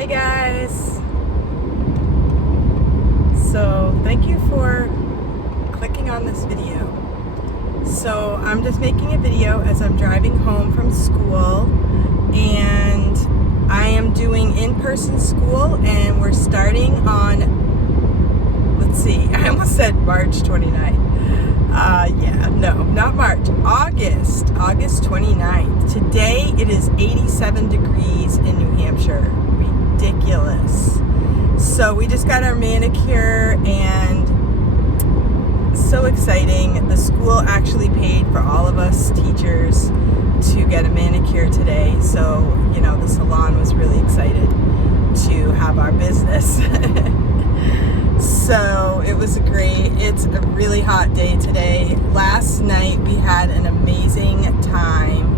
Hey guys! So thank you for clicking on this video. So I'm just making a video as I'm driving home from school, and I am doing in-person school, and we're starting on, let's see, I almost said March 29th. No, not March, August 29th. Today it is 87 degrees in New Hampshire. Ridiculous. So we just got our manicure, and so exciting. The school actually paid for all of us teachers to get a manicure today. So, you know, the salon was really excited to have our business. So it was it's a really hot day today. Last night we had an amazing time.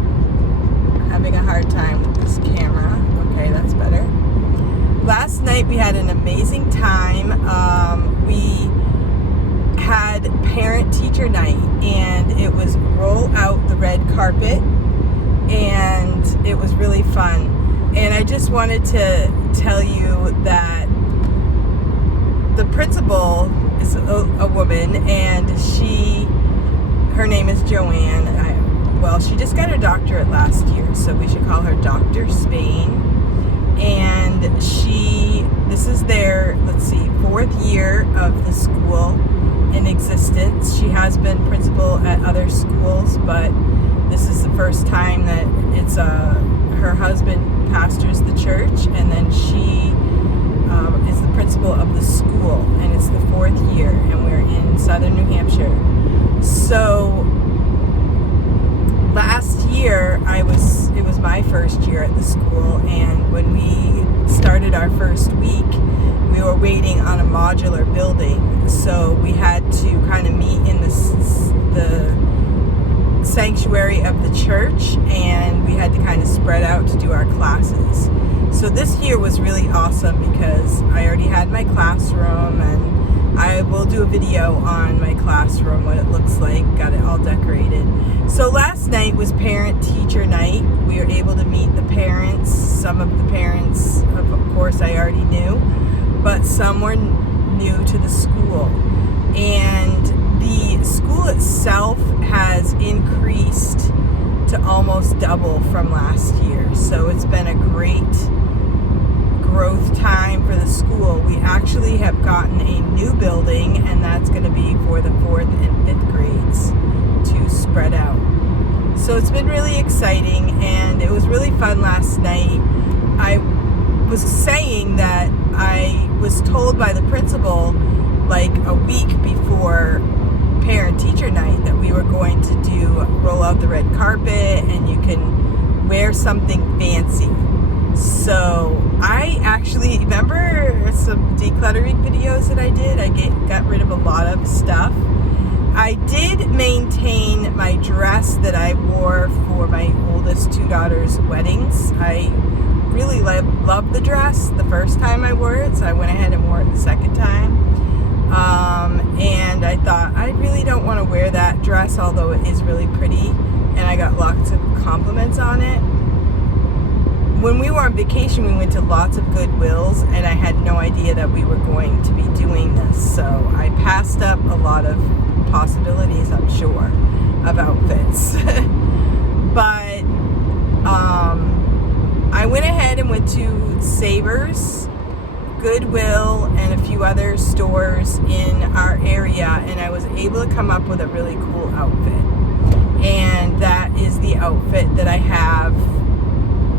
I'm having a hard time with this camera. Okay, that's better. Last night we had an amazing time. We had parent-teacher night, and it was roll out the red carpet, and it was really fun. And I just wanted to tell you that the principal is a woman, and her name is Joanne. She just got her doctorate last year, so we should call her Dr. Spain. And this is their, let's see, 4th year of the school in existence. She has been principal at other schools, but this is the first time that it's her husband pastors the church, and then she is the principal of the school, and it's the 4th year, and we're in southern New Hampshire. So last year it was my first year at the school, and when we started our first week, we were waiting on a modular building, so we had to kind of meet in the sanctuary of the church, and we had to kind of spread out to do our classes. So this year was really awesome because I already had my classroom, and I will do a video on my classroom, what it looks like, got it all decorated. So last night was parent-teacher night. We were able to meet the parents. Some of the parents, of course, I already knew, but some were new to the school. And the school itself has increased to almost double from last year. So it's been a great growth time for the school. We actually have gotten a new building, and that's going to be for the 4th and 5th grades to spread out. So it's been really exciting, and it was really fun last night. I was saying that I was told by the principal like a week before parent-teacher night that we were going to roll out the red carpet, and you can wear something fancy. So I actually remember some decluttering videos that I did. I got rid of a lot of stuff. I did maintain my dress that I wore for my oldest 2 daughters' weddings. I really loved the dress the first time I wore it, so I went ahead and wore it the second time. And I thought, I really don't want to wear that dress, although it is really pretty, and I got lots of compliments on it. When we were on vacation, we went to lots of Goodwills, and I had no idea that we were going to be doing this, so I passed up a lot of possibilities, I'm sure, of outfits. But I went ahead and went to Savers, Goodwill, and a few other stores in our area, and I was able to come up with a really cool outfit. And that is the outfit that I have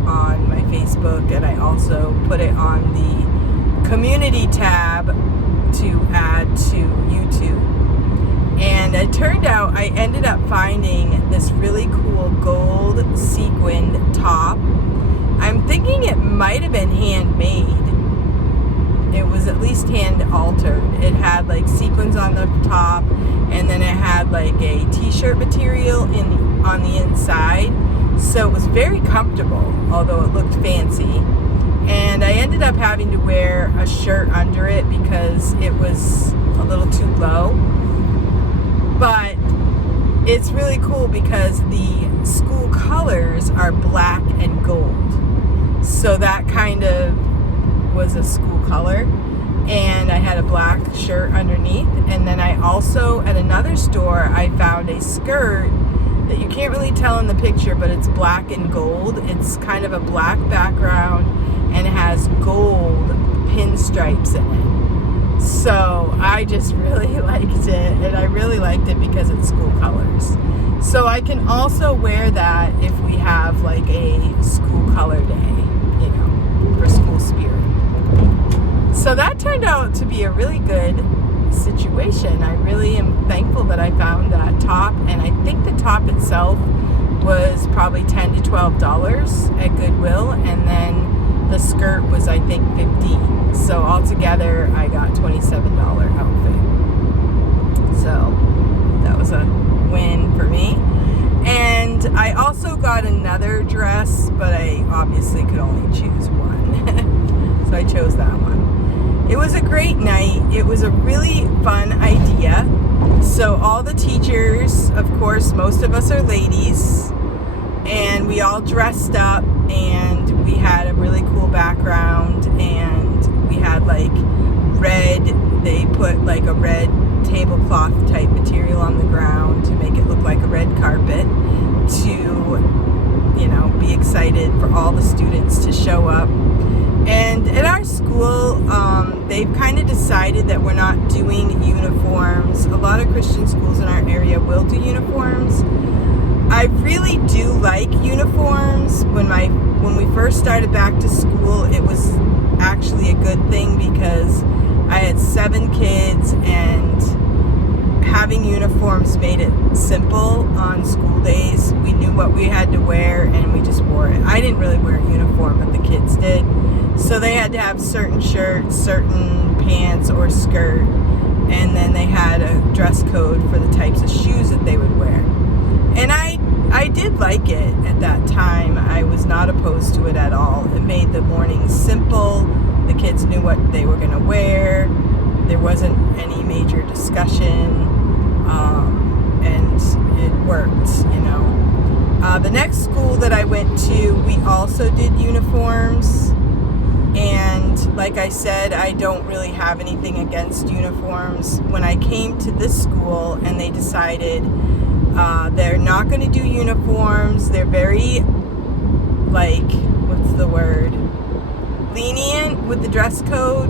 on my Facebook, and I also put it on the community tab to add to YouTube. And it turned out I ended up finding this really cool gold sequined top. I'm thinking it might have been handmade. It was at least hand altered. It had like sequins on the top, and then it had like a t-shirt material on the inside. So it was very comfortable, although it looked fancy. And I ended up having to wear a shirt under it because it was a little too low. But it's really cool because the school colors are black and gold. So that kind of was a school color, and I had a black shirt underneath. And then I also, at another store, I found a skirt that you can't really tell in the picture, but it's black and gold. It's kind of a black background and it has gold pinstripes in it. So I just really liked it, and I really liked it because it's school colors. So I can also wear that if we have like a school color day, you know, for school spirit. So that turned out to be a really good situation. I really am thankful that I found that top, and I think the top itself was probably $10 to $12 at Goodwill, and then the skirt was, I think, $15. So altogether I got $27 outfit. So that was a win for me. And I also got another dress, but I obviously could only choose one. So I chose that one. It was a great night. It was a really fun idea. So all the teachers, of course, most of us are ladies, and we all dressed up, and we had a really cool background, and we had like red, they put like a red tablecloth type material on the ground to make it look like a red carpet to, you know, be excited for all the students to show up. And at our school, they've kind of decided that we're not doing uniforms. A lot of Christian schools in our area will do uniforms. I really do like uniforms. When we first started back to school, it was actually a good thing because I had 7 kids, and having uniforms made it simple on school days. We knew what we had to wear, and we just wore it. I didn't really wear a uniform, but the kids did. So they had to have certain shirts, certain pants or skirt, and then they had a dress code for the types of shoes that they would wear. And I did like it at that time. I was not opposed to it at all. It made the mornings simple. The kids knew what they were going to wear. There wasn't any major discussion, and it worked, you know. The next school that I went to, we also did uniforms. And like I said, I don't really have anything against uniforms. When I came to this school and they decided they're not going to do uniforms, they're very, like, what's the word? Lenient with the dress code.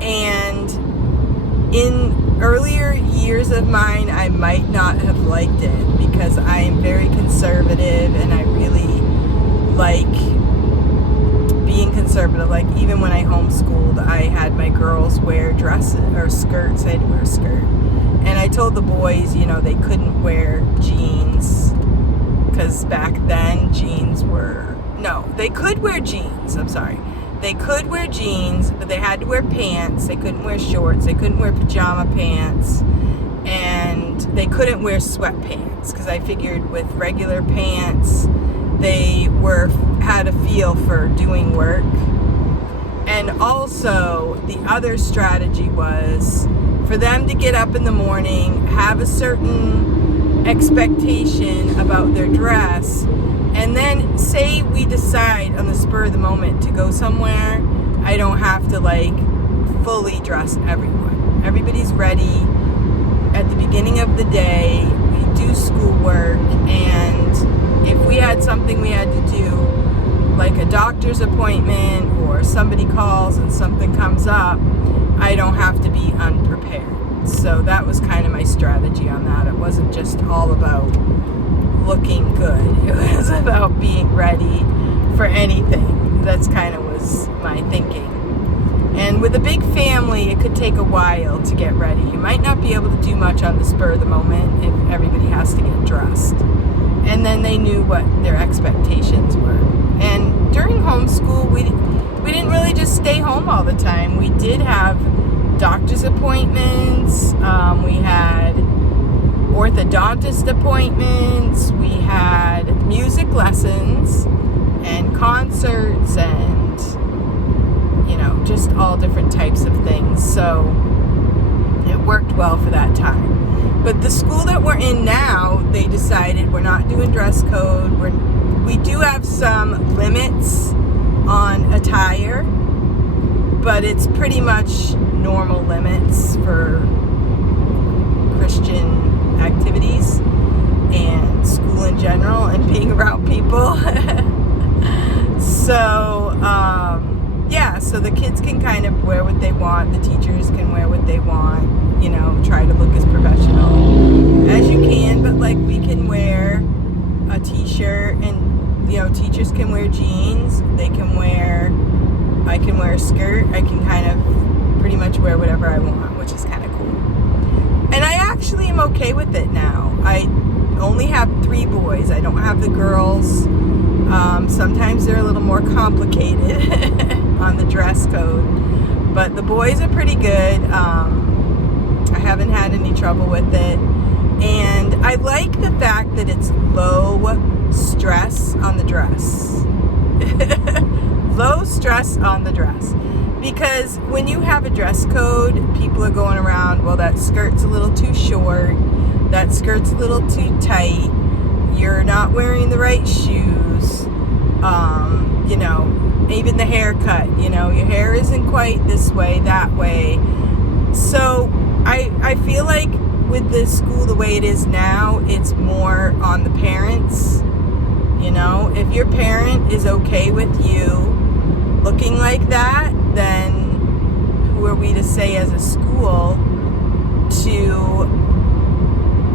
And in earlier years of mine, I might not have liked it because I am very conservative and I really like being conservative. Like, even when I homeschooled, I had my girls wear dresses or skirts. I had to wear a skirt. And I told the boys, you know, they couldn't wear jeans because back then jeans were, no, they could wear jeans. I'm sorry. They could wear jeans, but they had to wear pants. They couldn't wear shorts. They couldn't wear pajama pants. And they couldn't wear sweatpants because I figured with regular pants, they had a feel for doing work. And also, the other strategy was for them to get up in the morning, have a certain expectation about their dress, and then say we decide on the spur of the moment to go somewhere, I don't have to like fully dress everyone. Everybody's ready at the beginning of the day. We do schoolwork, and if we had something we had to do, like a doctor's appointment or somebody calls and something comes up, I don't have to be unprepared. So that was kind of my strategy on that. It wasn't just all about looking good. It was about being ready for anything. That's kind of was my thinking. And with a big family, it could take a while to get ready. You might not be able to do much on the spur of the moment if everybody has to get dressed. And then they knew what their expectations were. And during homeschool, we didn't really just stay home all the time. We did have doctor's appointments. We had orthodontist appointments. We had music lessons and concerts and, you know, just all different types of things. So it worked well for that time. But the school that we're in now, they decided we're not doing dress code. We do have some limits on attire. but it's pretty much normal limits for Christian activities and school in general and being around people. So, so the kids can kind of wear what they want. The teachers can wear what they want, try to look as professional as you can, but like we can wear a t-shirt and, teachers can wear jeans. I can wear a skirt. I can kind of pretty much wear whatever I want, which is kind of cool. And I actually am okay with it now. I only have 3 boys. I don't have the girls. Sometimes they're a little more complicated on the dress code, but the boys are pretty good. I haven't had any trouble with it, and I like the fact that it's low stress on the dress. Low stress on the dress, because when you have a dress code, people are going around, well, that skirt's a little too short, that skirt's a little too tight, you're not wearing the right shoes, even the haircut, your hair isn't quite this way, that way. So I feel like with the school the way it is now, it's more on the parents. If your parent is okay with you looking like that, then who are we to say as a school to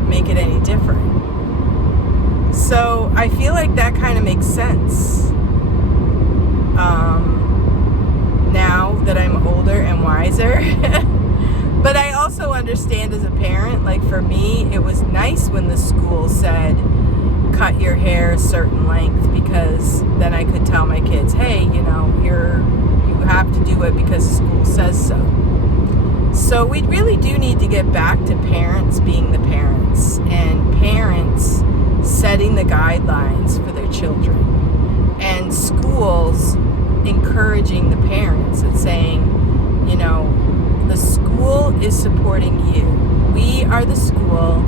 make it any different? So I feel like that kind of makes sense. Now that I'm older and wiser. But I also understand as a parent, like for me, it was nice when the school said, cut your hair a certain length, because then I could tell my kids, hey, you have to do it because the school says so. So we really do need to get back to parents being the parents, and parents setting the guidelines for their children, and schools encouraging the parents and saying, the school is supporting you. We are the school.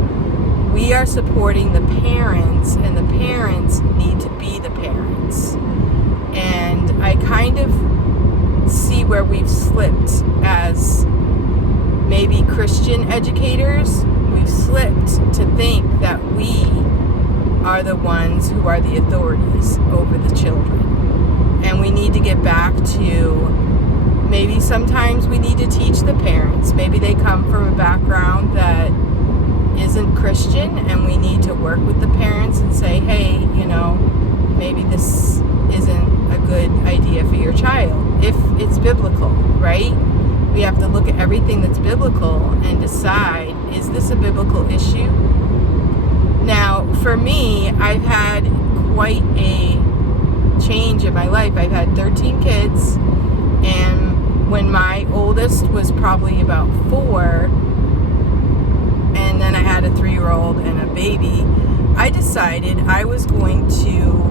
We are supporting the parents, and the parents need to be the parents. And I kind of see where we've slipped as maybe Christian educators. We've slipped to think that we are the ones who are the authorities over the children. And we need to get back to, maybe sometimes we need to teach the parents. Maybe they come from a background that isn't Christian, and we need to work with the parents and say, hey, maybe this isn't a good idea for your child, if it's biblical, right? We have to look at everything that's biblical and decide, is this a biblical issue? Now, for me, I've had quite a change in my life. I've had 13 kids, and when my oldest was probably about 4, and then I had a 3-year-old and a baby, I decided I was going to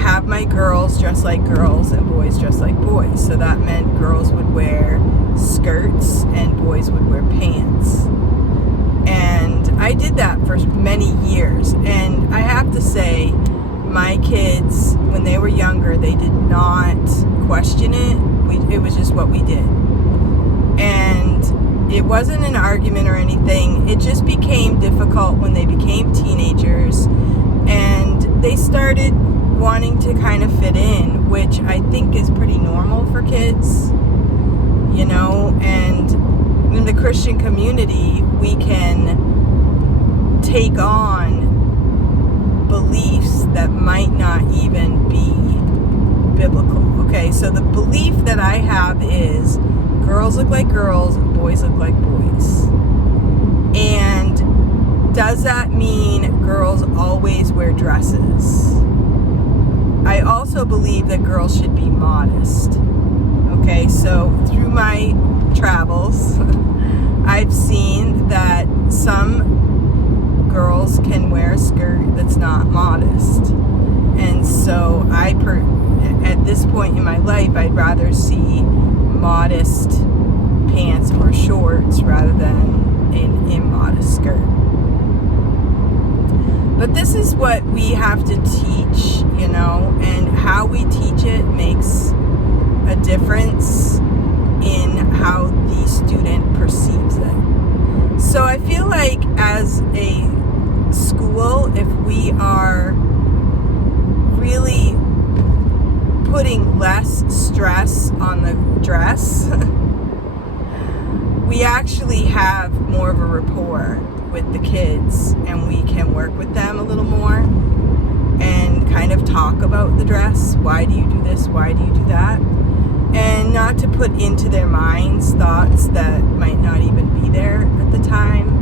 have my girls dress like girls and boys dress like boys. So that meant girls would wear skirts and boys would wear pants. And I did that for many years. And I have to say, my kids, when they were younger, they did not question it. It was just what we did. And it wasn't an argument or anything. It just became difficult when they became teenagers and they started wanting to kind of fit in, which I think is pretty normal for kids, and in the Christian community, we can take on beliefs that might not even be biblical. Okay, so the belief that I have is girls look like girls, boys look like boys. And does that mean girls always wear dresses? I also believe that girls should be modest. Okay, so through my travels, I've seen that some girls can wear a skirt that's not modest. And so at this point in my life, I'd rather see modest pants or shorts rather than an immodest skirt. But this is what we have to teach, and how we teach it makes a difference less stress on the dress, we actually have more of a rapport with the kids, and we can work with them a little more and kind of talk about the dress. Why do you do this? Why do you do that? And not to put into their minds thoughts that might not even be there at the time.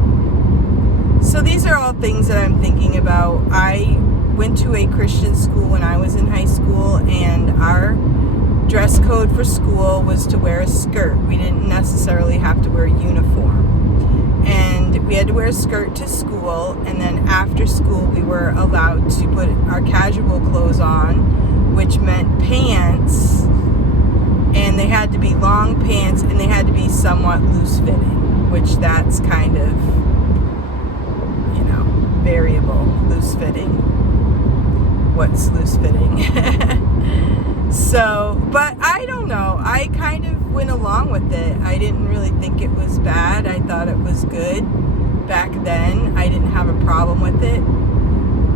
So these are all things that I'm thinking about. I went to a Christian school when I was in high school, and our dress code for school was to wear a skirt. We didn't necessarily have to wear a uniform. And we had to wear a skirt to school, and then after school we were allowed to put our casual clothes on, which meant pants, and they had to be long pants, and they had to be somewhat loose-fitting, which that's kind of, variable, loose-fitting. What's loose-fitting? So, but I don't know. I kind of went along with it. I didn't really think it was bad. I thought it was good back then. I didn't have a problem with it.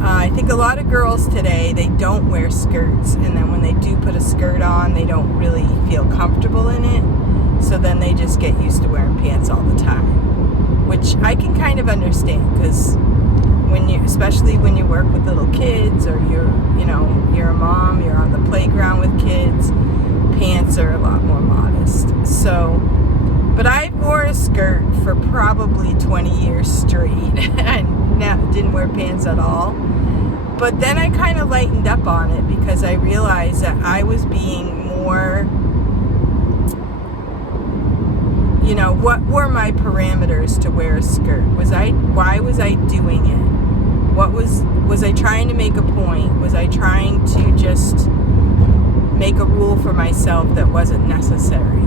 I think a lot of girls today, they don't wear skirts, and then when they do put a skirt on, they don't really feel comfortable in it. So then they just get used to wearing pants all the time, which I can kind of understand, because especially when you work with little kids, or you're a mom, you're on the playground with kids, pants are a lot more modest. So, but I wore a skirt for probably 20 years straight. I didn't wear pants at all. But then I kind of lightened up on it, because I realized that I was being more, what were my parameters to wear a skirt? Why was I doing it? Was I trying to make a point? Was I trying to just make a rule for myself that wasn't necessary,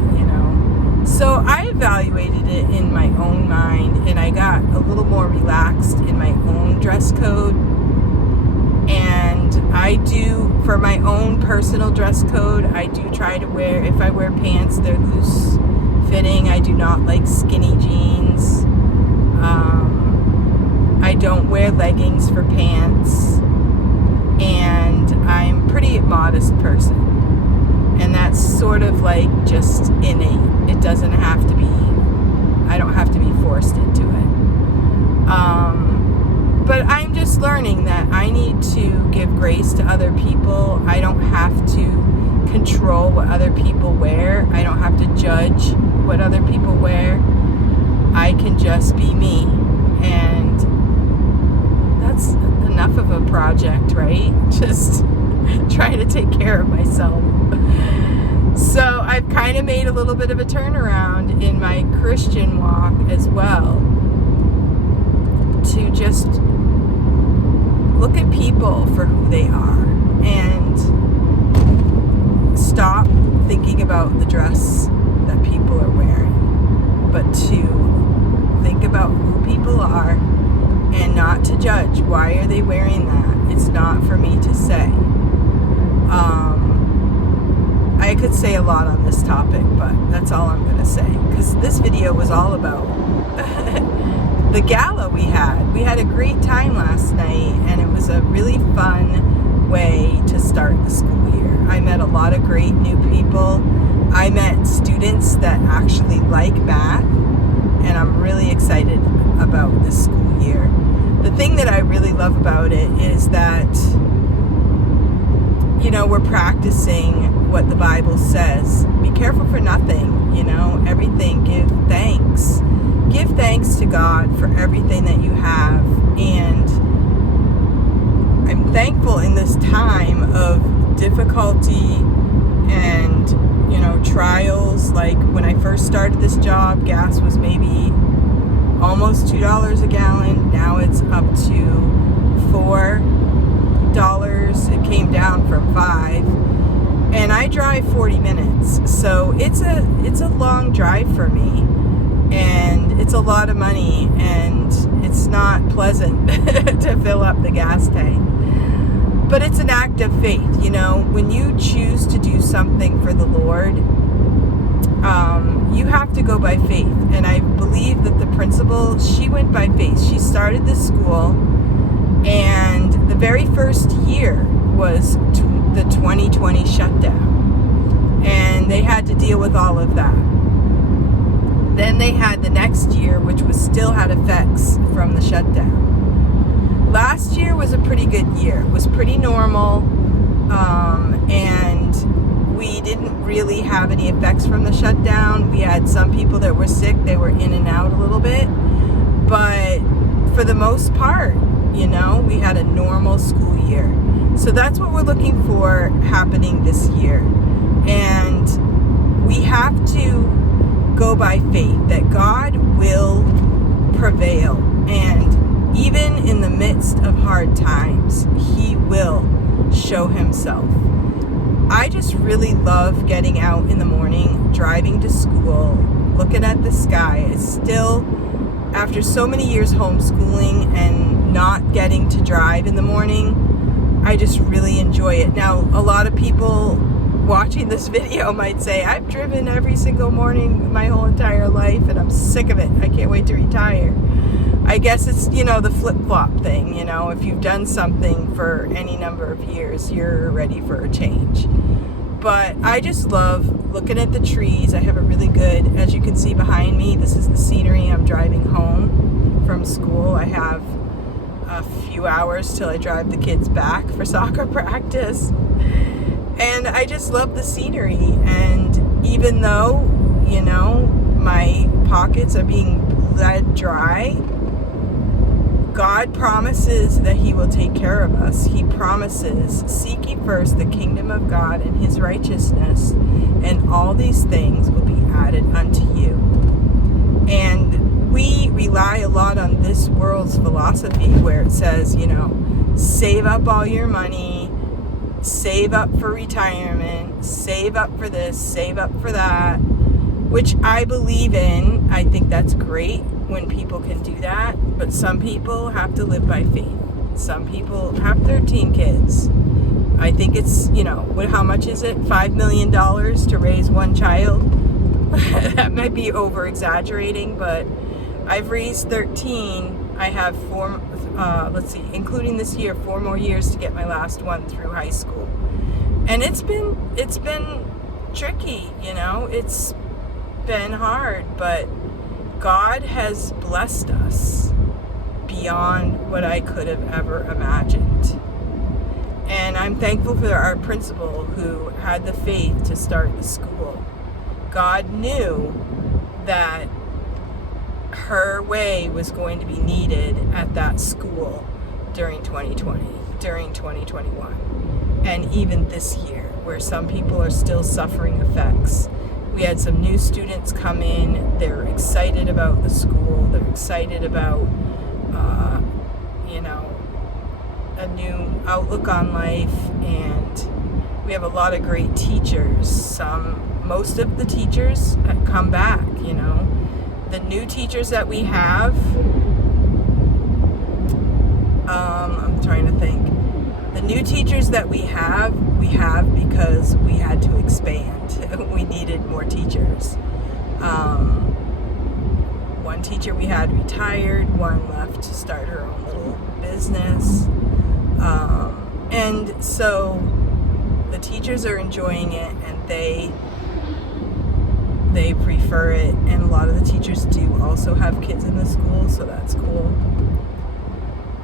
So I evaluated it in my own mind, and I got a little more relaxed in my own dress code. And I do, for my own personal dress code, I do try to wear, if I wear pants, they're loose fitting. I do not like skinny jeans. I don't wear leggings for pants, and I'm a pretty modest person, and that's sort of like just innate. It doesn't have to be, I don't have to be forced into it. But I'm just learning that I need to give grace to other people. I don't have to control what other people wear. I don't have to judge what other people wear. I can just be me, and that's enough of a project, right? Just trying to take care of myself. So I've kind of made a little bit of a turnaround in my Christian walk as well, to just look at people for who they are and stop thinking about the dress that people are wearing, but to think about who people are, and not to judge. Why are they wearing that? It's not for me to say. I could say a lot on this topic, but that's all I'm going to say, because this video was all about the gala we had. We had a great time last night, and it was a really fun way to start the school year. I met a lot of great new people. I met students that actually like math, and I'm really excited about this school year. The thing that I really love about it is that, we're practicing what the Bible says. Be careful for nothing, everything, give thanks. Give thanks to God for everything that you have. And I'm thankful in this time of difficulty and, trials. Like when I first started this job, gas was maybe almost $2 a gallon. Now it's up to $4. It came down from $5. And I drive 40 minutes. So it's a long drive for me. And it's a lot of money, and it's not pleasant to fill up the gas tank. But it's an act of faith, when you choose to do something for the Lord, you have to go by faith. And I believe that the principal, she went by faith. She started this school, and the very first year was the 2020 shutdown. deal with all of that. Then they had the next year, which was still had effects from the shutdown. Last year was a pretty good year. It was pretty normal, and we didn't really have any effects from the shutdown. We had some people that were sick. They were in and out a little bit. But for the most part, we had a normal school year. So that's what we're looking for happening this year. And we have to go by faith that God will prevail, and even in the midst of hard times, He will show Himself. I just really love getting out in the morning, driving to school, looking at the sky. It's still, after so many years homeschooling and not getting to drive in the morning, I just really enjoy it. Now, a lot of people watching this video might say, I've driven every single morning my whole entire life and I'm sick of it. I can't wait to retire. I guess it's, the flip-flop thing. If you've done something for any number of years, you're ready for a change. But I just love looking at the trees. I have a really good, as you can see behind me, this is the scenery. I'm driving home from school. I have a few hours till I drive the kids back for soccer practice. And I just love the scenery. And even though, my pockets are being bled dry, God promises that He will take care of us. He promises, seek ye first the kingdom of God and His righteousness, and all these things will be added unto you. And we rely a lot on this world's philosophy where it says, save up all your money, save up for retirement, save up for this, save up for that, which I believe in. I think that's great when people can do that, but some people have to live by faith. Some people have 13 kids. I think it's, how much is it? $5 million to raise one child? That might be over exaggerating, but I've raised 13. I have four, including this year, 4 more years to get my last one through high school. And it's been tricky, it's been hard, but God has blessed us beyond what I could have ever imagined. And I'm thankful for our principal who had the faith to start the school. God knew that her way was going to be needed at that school during 2020, during 2021, and even this year, where some people are still suffering effects. We had some new students come in. They're excited about the school. They're excited about, a new outlook on life. And we have a lot of great teachers. Most of the teachers come back, The new teachers that we have, I'm trying to think. The new teachers that we have because we had to expand. We needed more teachers. One teacher we had retired, one left to start her own little business. And so the teachers are enjoying it, and they prefer it, and a lot of the teachers do also have kids in the school, so that's cool.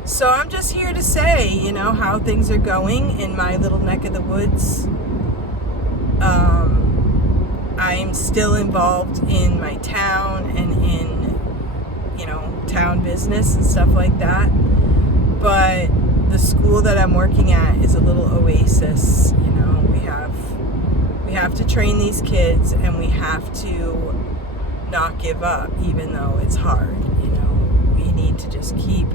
So I'm just here to say, how things are going in my little neck of the woods. I'm still involved in my town and in, town business and stuff like that. But the school that I'm working at is a little oasis. We have to train these kids, and we have to not give up, even though it's hard. We need to just keep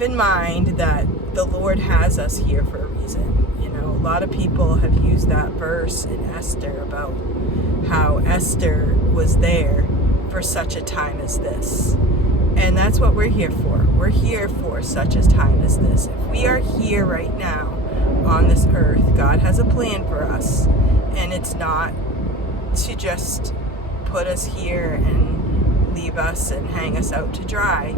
in mind that the Lord has us here for a reason. A lot of people have used that verse in Esther about how Esther was there for such a time as this. And that's what we're here for. We're here for such a time as this. If we are here right now on this earth, God has a plan for us. And it's not to just put us here and leave us and hang us out to dry.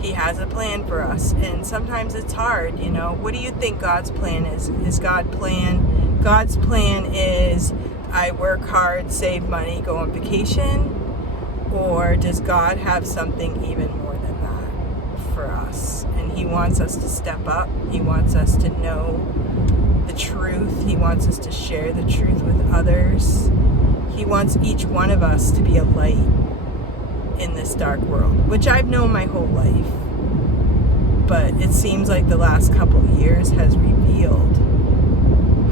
He has a plan for us, and sometimes it's hard. What do you think God's plan is? God's plan is I work hard, save money, go on vacation? Or does God have something even more than that for us? And He wants us to step up. He wants us to know the truth. He wants us to share the truth with others. He wants each one of us to be a light in this dark world, which I've known my whole life. But it seems like the last couple of years has revealed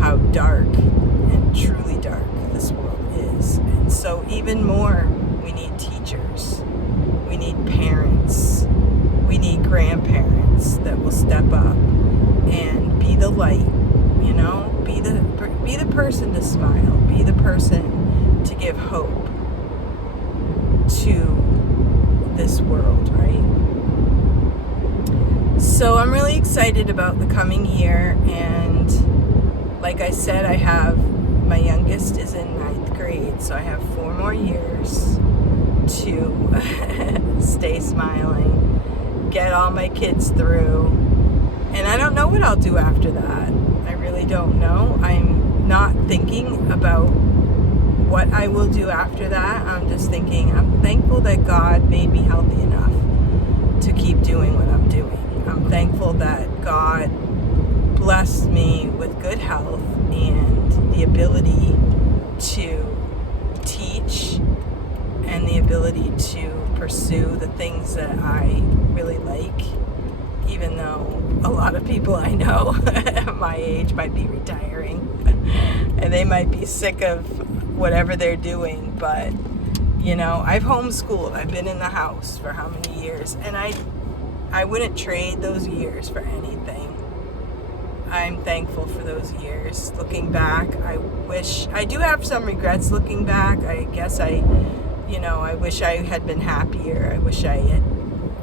how dark and truly dark this world is. And so even more, we need teachers, we need parents, we need grandparents that will step up and be the light, you know, be the person to smile, be the person to give hope to this world, right? So I'm really excited about the coming year, and like I said, my youngest is in 9th grade, so I have 4 more years to stay smiling, get all my kids through, and I don't know what I'll do after that. I really don't know. I'm not thinking about what I will do after that. I'm just thinking, I'm thankful that God made me healthy enough to keep doing what I'm doing. I'm thankful that God blessed me with good health and the ability to teach and the ability to pursue the things that I really like, even though a lot of people I know at my age might be retiring and they might be sick of whatever they're doing. But, you know, I've homeschooled. I've been in the house for how many years, and I wouldn't trade those years for anything. I'm thankful for those years. Looking back, I do have some regrets looking back. I guess I wish I had been happier. I wish I had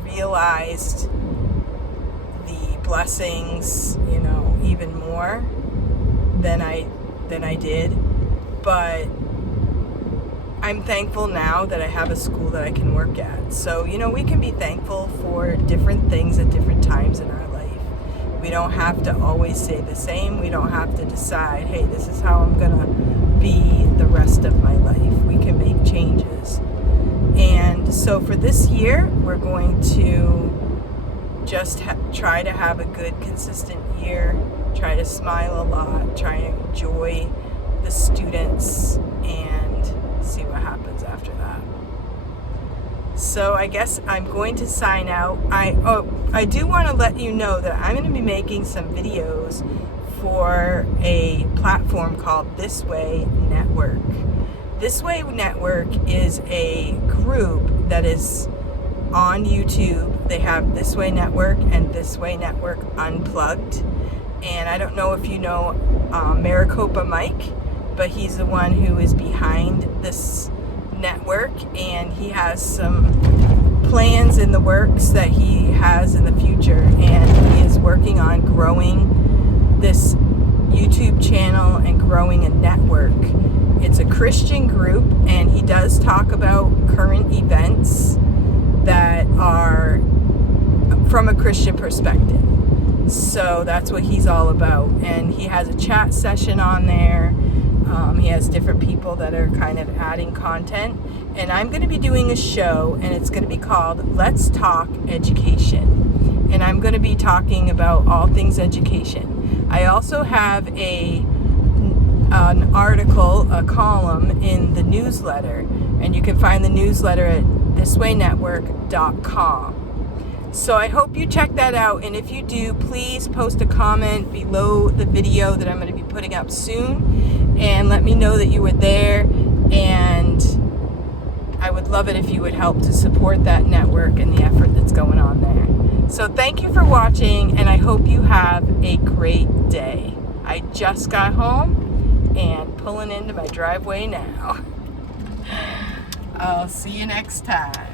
realized the blessings, even more than I did. But I'm thankful now that I have a school that I can work at. So, we can be thankful for different things at different times in our life. We don't have to always say the same. We don't have to decide, hey, this is how I'm going to be the rest of my life. We can make changes. And so for this year, we're going to just try to have a good, consistent year, try to smile a lot, try to enjoy the students, and see what happens after that. So I guess I'm going to sign out. I do want to let you know that I'm going to be making some videos for a platform called This Way Network. This Way Network is a group that is on YouTube. They have This Way Network and This Way Network Unplugged. And I don't know if you know Maricopa Mike, but he's the one who is behind this network, and he has some plans in the works that he has in the future, and he is working on growing this YouTube channel and growing a network. It's a Christian group, and he does talk about current events that are from a Christian perspective. So that's what he's all about, and he has a chat session on there. He has different people that are kind of adding content, and I'm going to be doing a show, and it's going to be called Let's Talk Education, and I'm going to be talking about all things education. I also have an article, a column in the newsletter, and you can find the newsletter at thiswaynetwork.com. So I hope you check that out, and if you do, please post a comment below the video that I'm going to be putting up soon, and let me know that you were there, and I would love it if you would help to support that network and the effort that's going on there. So thank you for watching, and I hope you have a great day. I just got home and pulling into my driveway now. I'll see you next time.